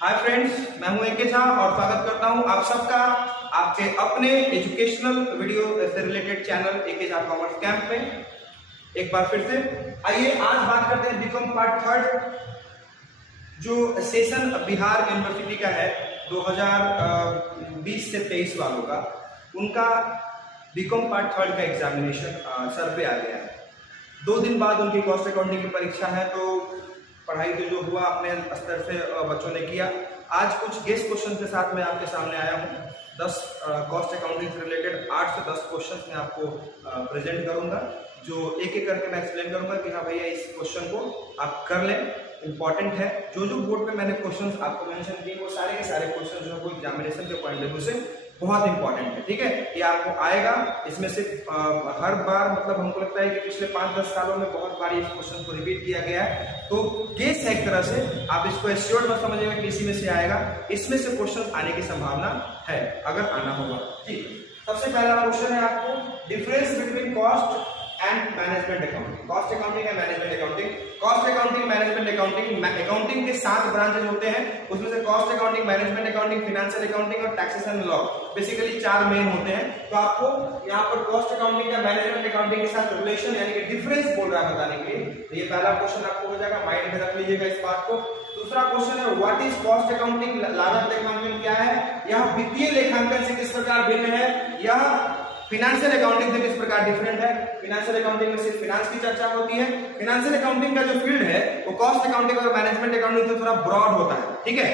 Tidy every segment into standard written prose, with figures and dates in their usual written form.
Hi friends, मैं हूं एके झा और स्वागत करता हूं आप सबका आपके अपने एजुकेशनल वीडियो से related channel A K Jha commerce camp में एक बार फिर से। आइए आज बात करते हैं बीकॉम पार्ट थर्ड, जो सेशन बिहार यूनिवर्सिटी का है 2020 से 23 वालों का, उनका बीकॉम पार्ट थर्ड का एग्जामिनेशन सर पे आ गया है। 2 दिन बाद उनकी कॉस्ट अकाउंटिंग की परीक्षा है, तो पढ़ाई तो जो हुआ अपने स्तर से बच्चों ने किया। आज कुछ गेस्ट क्वेश्चन के साथ मैं आपके सामने आया हूँ। 10 कॉस्ट अकाउंटिंग से रिलेटेड 8 से 10 क्वेश्चन मैं आपको प्रेजेंट करूंगा, जो एक एक करके मैं एक्सप्लेन करूंगा कि हाँ भैया इस क्वेश्चन को आप कर लें, इंपॉर्टेंट है। जो जो बोर्ड पे मैंने क्वेश्चंस आपको मेंशन किए वो सारे के सारे क्वेश्चन जो है वो एग्जामिनेशन के पॉइंट ऑफ व्यू से बहुत इंपॉर्टेंट है। ठीक है, ये आपको आएगा। इसमें से हर बार मतलब हमको लगता है कि पिछले 5-10 सालों में बहुत बार इस क्वेश्चन को रिपीट किया गया है, तो केस है एक तरह से। आप इसको एश्योर्ड मत समझिएगा कि इसी में से आएगा, इसमें से क्वेश्चन आने की संभावना है अगर आना होगा। ठीक, सबसे पहला क्वेश्चन है आपको difference between cost and management accounting. Cost accounting and management accounting. Cost accounting, management accounting, accounting के 7 ब्रांचेज होते हैं, उसमें से cost accounting, management accounting, financial accounting और टैक्सेशन लॉ, बेसिकली 4 मेन होते हैं। तो आपको यहाँ पर कॉस्ट अकाउंटिंग का मैनेजमेंट अकाउंटिंग के साथ रिलेशन यानी कि डिफरेंस बोल रहा है बताने के लिए। तो ये पहला क्वेश्चन आपको हो जाएगा, माइंड में रख लीजिएगा इस बात को। दूसरा क्वेश्चन है व्हाट इज कॉस्ट अकाउंटिंग। लागत लेखांकन क्या है, यह वित्तीय लेखांकन से किस प्रकार भिन्न है, यह फाइनेंशियल अकाउंटिंग से किस प्रकार डिफरेंट है। फाइनेंशियल अकाउंटिंग में सिर्फ फाइनेंस की चर्चा होती है। फाइनेंशियल अकाउंटिंग का जो फील्ड है वो कॉस्ट अकाउंटिंग और मैनेजमेंट अकाउंटिंग से थोड़ा ब्रॉड होता है। ठीक है,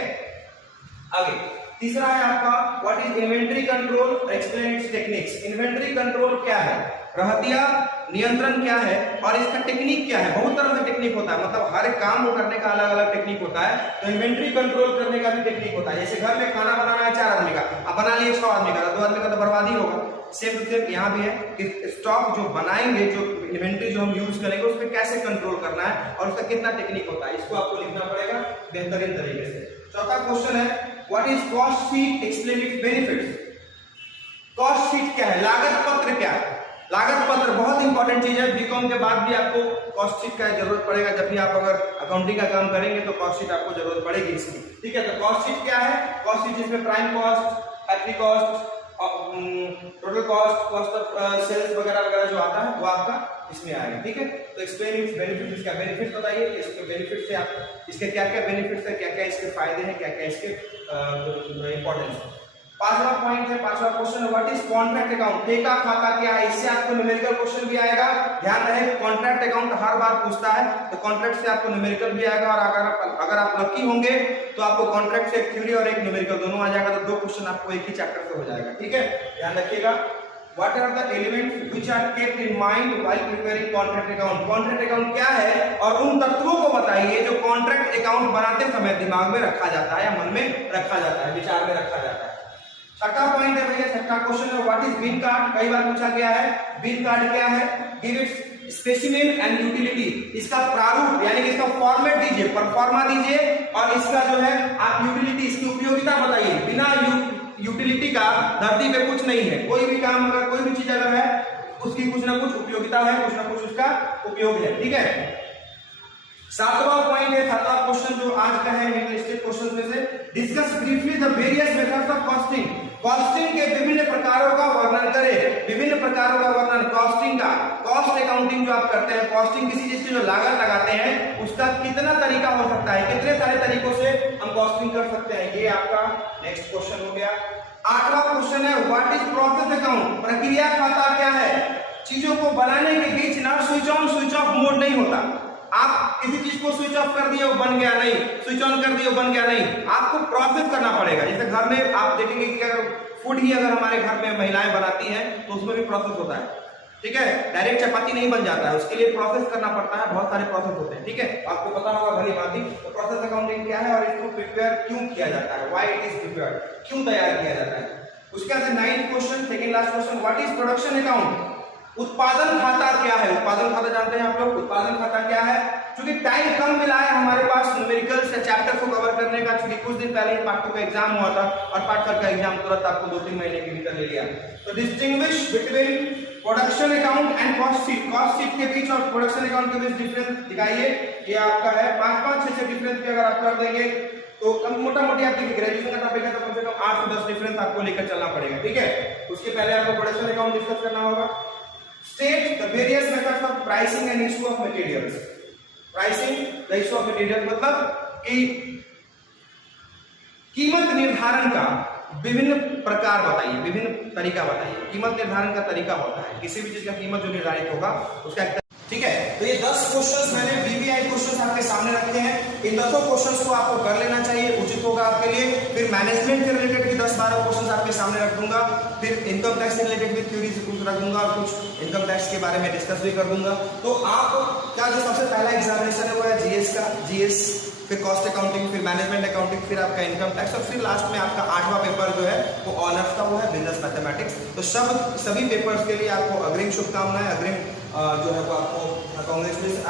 आगे तीसरा है आपका what is inventory control, explain it's techniques. Inventory control क्या है, रहतिया नियंत्रण क्या है और इसका टेक्निक क्या है। बहुत तरह से टेक्निक होता है, मतलब हर एक काम को करने का अलग अलग टेक्निक होता है। तो इन्वेंटरी कंट्रोल करने का भी टेक्निक होता है। जैसे घर में खाना बनाना है 4 आदमी का, आप बना लिए 6 आदमी का, 2 आदमी का तो बर्बादी होगा। सेम टू सेम यहाँ भी है कि स्टॉक जो बनाएंगे, जो इन्वेंटरी जो हम यूज करेंगे उस पर कैसे कंट्रोल करना है और उसका कितना टेक्निक होता है, इसको आपको लिखना पड़ेगा बेहतरीन तरीके से। चौथा क्वेश्चन है what is cost sheet, explain it's benefits. Cost sheet क्या है, लागत पत्र क्या है। लागत पत्र बहुत इंपॉर्टेंट चीज है। बीकॉम के बाद भी आपको कॉस्ट शीट का जरूरत पड़ेगा। जब भी आप अगर अकाउंटिंग का काम करेंगे तो कॉस्ट शीट आपको जरूरत पड़ेगी इसकी। ठीक है, तो कॉस्ट शीट क्या है, कॉस्ट शीट जिसमें prime cost, factory cost, total cost, cost of sales वगैरह वगैरह जो आता है वो आपका इसमें आएगा। ठीक है, तो एक्सप्लेन इट्स बेनिफिट्स। इसका बेनिफिट बताइए, इसके बेनिफिट से आप इसके क्या क्या बेनिफिट्स है, क्या क्या इसके फायदे हैं, क्या क्या इसके इंपॉर्टेंस है। 5वां पॉइंट है, 5वां क्वेश्चन है व्हाट इज कॉन्ट्रैक्ट अकाउंट। ठेका खाता क्या है, इससे आपको न्यूमेरिकल क्वेश्चन भी आएगा। ध्यान रहे कॉन्ट्रैक्ट अकाउंट हर बार पूछता है, तो कॉन्ट्रैक्ट से आपको न्यूमेरिकल भी आएगा और अगर आप लकी होंगे तो आपको कॉन्ट्रैक्ट से एक थ्योरी और एक न्यूमेरिकल दोनों आ जाएगा। तो 2 क्वेश्चन आपको एक ही चैप्टर से हो जाएगा। ठीक है, ध्यान रखिएगा। What are the elements which are kept in mind while preparing contract account? Contract account क्या है और उन तत्वों को बताइए जो कॉन्ट्रैक्ट अकाउंट बनाते समय दिमाग में रखा जाता है या मन में रखा जाता है, विचार में रखा जाता है। छठा पॉइंट है भैया, छठा क्वेश्चन है व्हाट इज बिन कार्ड। कई बार पूछा गया है बिन कार्ड क्या है, give its specimen and utility. इसका प्रारूप यानी कि इसका फॉर्मेट दीजिए, परफॉर्मा दीजिए और इसका जो है आप यूटिलिटी, इसकी उपयोगिता बताइए। बिना यूटिलिटी का धरती पे कुछ नहीं है। कोई भी काम अगर कोई भी चीज अगर है उसकी कुछ ना कुछ उपयोगिता है, कुछ ना कुछ उसका उपयोग है। ठीक है, 7वां पॉइंट है, 7वां क्वेश्चन जो आज का है लिस्टेड क्वेश्चन में से discuss briefly the various methods of costing. Costing के विभिन्न प्रकारों का वर्णन करें। विभिन्न प्रकारों का वर्णन कॉस्टिंग का। कॉस्ट अकाउंटिंग जो आप करते हैं, कॉस्टिंग किसी चीज की जो लागत लगाते हैं उसका कितना तरीका हो सकता है, कितने सारे तरीकों से हम कॉस्टिंग कर सकते हैं, ये आपका नेक्स्ट क्वेश्चन हो गया। 8वां क्वेश्चन है व्हाट इज प्रोसेस अकाउंट। प्रक्रिया खाता क्या है। चीजों को बनाने के बीच ना switch on switch off mode नहीं होता। आप किसी चीज को स्विच ऑफ कर दिए वो बन गया नहीं, स्विच ऑन कर दिए वो बन गया नहीं, आपको प्रोसेस करना पड़ेगा। जैसे घर में आप देखेंगे कि अगर फूड ही अगर हमारे घर में महिलाएं बनाती हैं तो उसमें भी प्रोसेस होता है। ठीक है, डायरेक्ट चपाती नहीं बन जाता है, उसके लिए प्रोसेस करना पड़ता है, बहुत सारे प्रोसेस होते हैं। ठीक है, आपको पता होगा भली भांति। तो प्रोसेस अकाउंटिंग क्या है और इसको प्रिपेयर क्यों किया जाता है, व्हाई इट इज प्रिपेयर्ड, क्यों तैयार किया जाता है। उसके बाद 9th question, second last question what is production account. उत्पादन खाता क्या है। उत्पादन खाता जानते हैं आप लोग, उत्पादन खाता क्या है। क्योंकि टाइम कम मिला है हमारे पास न्यूमेरिकल से चैप्टर को कवर करने का, क्योंकि कुछ दिन पहले पार्ट 2 का एग्जाम हुआ था और पार्ट 3 का एग्जाम तुरंत आपको 2-3 महीने के भीतर ले लिया। तो distinguish between production account and cost sheet. Cost sheet के बीच और प्रोडक्शन अकाउंट के बीच डिफरेंस दिखाइए। ये आपका है 5-5, 6 डिफरेंस भी अगर आप कर देंगे तो मोटा मोटी आप देखिए ग्रेजुएशन का टॉपिक है तो कम से कम 8 से 10 डिफरेंस आपको लेकर चलना पड़ेगा, ठीक है। उसके पहले आपको प्रोडक्शन अकाउंट डिस्कस करना होगा। State the various methods of pricing and issue of materials. Pricing the issue of material मतलब कि कीमत निर्धारण का विभिन्न प्रकार बताइए, विभिन्न तरीका बताइए। कीमत निर्धारण का तरीका होता है किसी भी चीज का कीमत जो निर्धारित होगा उसका, ठीक है। तो ये 10 क्वेश्चंस मैंने वीवीआई क्वेश्चंस आपके सामने रखे हैं। इन 10 क्वेश्चंस को आपको कर लेना चाहिए, उचित होगा आपके लिए। फिर मैनेजमेंट से रिलेटेड भी 10-12 क्वेश्चंस आपके सामने रख दूंगा। फिर इनकम टैक्स से रिलेटेड भी थ्योरी से कुछ रख दूंगा और कुछ इनकम टैक्स के बारे में डिस्कस भी कर दूंगा। तो आप क्या जो सबसे पहला एग्जामिनेशन है वो है जीएस का, जीएस, फिर कॉस्ट अकाउंटिंग, फिर मैनेजमेंट अकाउंटिंग, फिर आपका इनकम टैक्स और फिर लास्ट में आपका 8वां पेपर जो है वो ऑनर्स का, वो है बिजनेस मैथमेटिक्स। तो सभी पेपर्स के लिए आपको अग्रिम शुभकामनाएं, अग्रिम जो है वो आपको कांग्रेचुलेशन,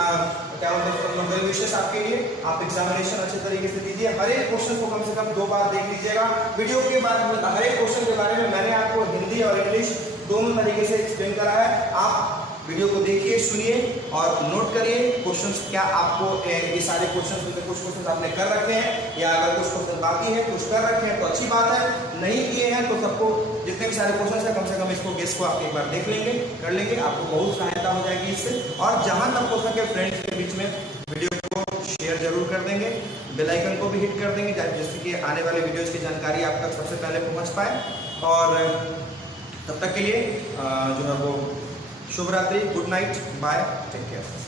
क्या बोलते हैं, कांग्रेचुलेशन आपके लिए। आप एग्जामिनेशन अच्छे तरीके से दीजिए। हर एक क्वेश्चन को कम से कम 2 बार देख लीजिएगा। वीडियो के बाद हर एक क्वेश्चन के बारे में मैंने आपको हिंदी और इंग्लिश दोनों तरीके से एक्सप्लेन करा है। आप वीडियो को देखिए, सुनिए और नोट करिए क्वेश्चंस। क्या आपको ये सारे क्वेश्चंस में से कुछ क्वेश्चंस आपने कर रखे हैं या अगर कुछ क्वेश्चन बाकी है, कुछ कर रखे हैं तो अच्छी बात है, नहीं किए हैं तो सबको जितने भी सारे क्वेश्चंस है कम से कम इसको गेस को आप एक बार देख लेंगे, कर लेंगे, आपको बहुत सहायता हो जाएगी इससे। और जहां तक हो सके फ्रेंड्स के बीच में वीडियो को शेयर जरूर कर देंगे, बेल आइकन को भी हिट कर देंगे जिससे कि आने वाले वीडियोज की जानकारी आप तक सबसे पहले पहुँच पाए। और तब तक के लिए जो है वो शुभ रात्रि, good night, bye, take care.